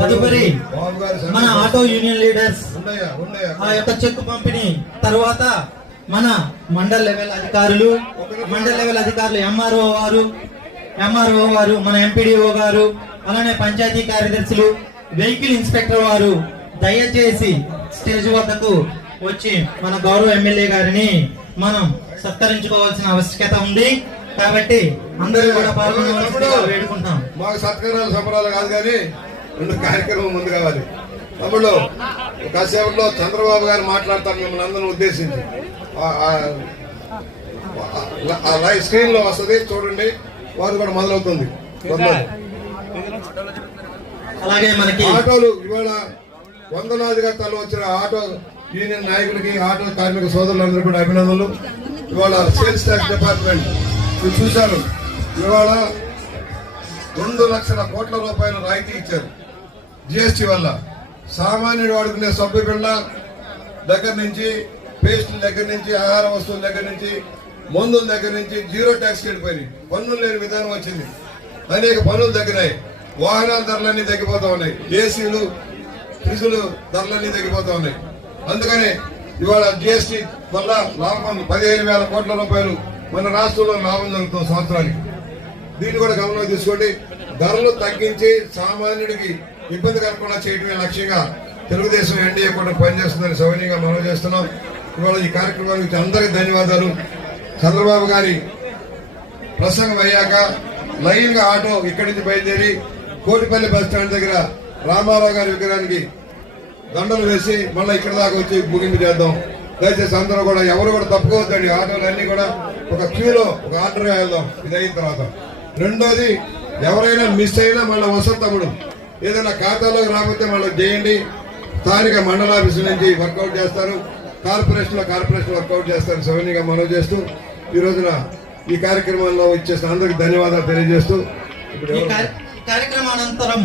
తదుపరి మన auto union leaders ఆ యొక్క చెక్ పంపిణీ తర్వాత మన మండల్ లెవెల్ అధికారులు ఎంఆర్ఓ వారు మన ఎంపీడీఓ గారు అలానే పంచాయతీ కార్యదర్శులు వెహికల్ ఇన్స్పెక్టర్ వారు దయచేసి స్టేజ్ వద్దకు వచ్చి మన గౌరవ ఎమ్మెల్యే గారిని మనం సత్కరించుకోవాల్సిన ఆవశ్యకత ఉంది. కాబట్టి అందరూ కూడా పాల్గొనవలసిందిగా వేడుకుంటాం. మాకు సత్కారాలు సంబరాలు కాదు కానీ రెండు కార్యక్రమం ముందు కావాలి. తమ్ముళ్ళు కాసేపట్లో చంద్రబాబు గారు మాట్లాడతారు మిమ్మల్ని అందరిని ఉద్దేశించి. స్క్రీన్ లో వస్తుంది చూడండి, వారు కూడా మొదలవుతుంది. అలాగే మనకి ఆటోలు ఇవాళ వందలాదిగా తల వచ్చిన ఆటో యూనియన్ నాయకులకి ఆటో కార్మిక సోదరులందరూ కూడా అభినందనలు. ఇవాళ సేల్స్ ట్యాక్స్ డిపార్ట్మెంట్ మీరు చూశారు, ఇవాళ 2 లక్షల కోట్ల రూపాయలు రాయితీ ఇచ్చారు జిఎస్టీ వల్ల. సామాన్యుడు వాడుకునే సబ్బు బిళ్ళ దగ్గర నుంచి, పేస్టుల దగ్గర నుంచి, ఆహార వస్తువుల దగ్గర నుంచి, మందుల దగ్గర నుంచి జీరో ట్యాక్స్ వెళ్ళిపోయినాయి. పన్నులు లేని విధానం వచ్చింది. అనేక పన్నులు తగ్గినాయి. వాహనాల ధరలన్నీ తగ్గిపోతా ఉన్నాయి. ఏసీలు, ఫ్రిడ్జులు ధరలన్నీ తగ్గిపోతా ఉన్నాయి. అందుకని ఇవాళ జిఎస్టీ వల్ల లాభం 15,000 కోట్ల రూపాయలు మన రాష్ట్రంలో లాభం జరుగుతుంది సంవత్సరానికి. దీన్ని కూడా గమనంలో తీసుకోండి. ధరలు తగ్గించి సామాన్యుడికి ఇబ్బంది కలగకుండా చేయడమే లక్ష్యంగా తెలుగుదేశం ఎన్డీఏ కూడా పనిచేస్తుందని సౌన్యంగా మనం చేస్తున్నాం. ఇవాళ ఈ కార్యక్రమానికి అందరికీ ధన్యవాదాలు. చంద్రబాబు గారి ప్రసంగం అయ్యాక లైన్ గా ఆటో ఇక్కడి నుంచి బయలుదేరి కోటిపల్లి బస్ స్టాండ్ దగ్గర రామారావు గారి విగ్రహానికి దండలు వేసి మళ్ళీ ఇక్కడ దాకా వచ్చి ముగింపు చేద్దాం. దయచేసి అందరూ కూడా ఎవరు కూడా తప్పుకోవద్దండి. ఆటోలు అన్ని కూడా ఒక క్యూలో ఒక ఆర్డర్ గా వెళ్దాం ఇది అయిన తర్వాత. రెండోది, ఎవరైనా మిస్ అయినా మళ్ళీ వసంతముడు ఏదైనా ఖాతాలోకి రాకపోతే మళ్ళీ చేయండి. స్థానిక మండలాఫీసు నుంచి వర్కౌట్ చేస్తారు, కార్పొరేషన్ వర్కౌట్ చేస్తారు. సౌన్యంగా మనవి చేస్తూ ఈ రోజున ఈ కార్యక్రమంలో ఇచ్చేసిన అందరికి ధన్యవాదాలు తెలియజేస్తూ కార్యక్రమానంతరం